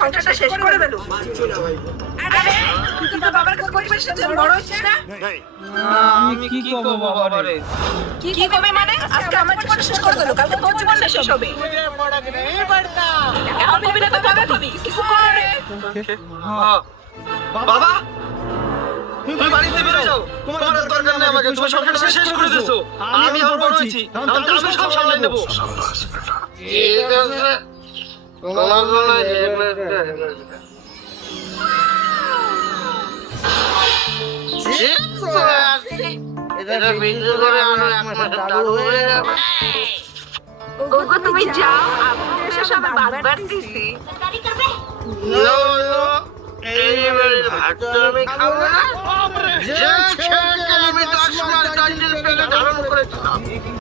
সংসারটা শেষ করে দিল। আরে তুই তো বাবার কাছে কই পারিস না, বড় হইছিস না? আমি কি করব বাবারে? কি করবে মানে? আজকে আমার জীবন শেষ করে দিল, কালকে তোর জীবন শেষ হবে। এখন ভেবে না তো কবে কবি কিছু করে। বাবা তুমি বাড়িতে বেরো যাও, তোমার দরকার নেই আমাকে, তোমার সংসারটা শেষ করে দিয়েছো। আমি আর বড় হয়েছি, আমি সব সামলে নেব। ঠিক আছে, তোমার জন্য এটা বিন্দু করে আমার একমাত্র দাদু হয়ে যাবে। ওগো তুমি যাও, আপনাদের সব বারবার দিছি। এই ভাত তো আমি খাবো না, যে খেয়ে আমি 10 মাস ডাইনির পেলে ধারণ করেছিলাম।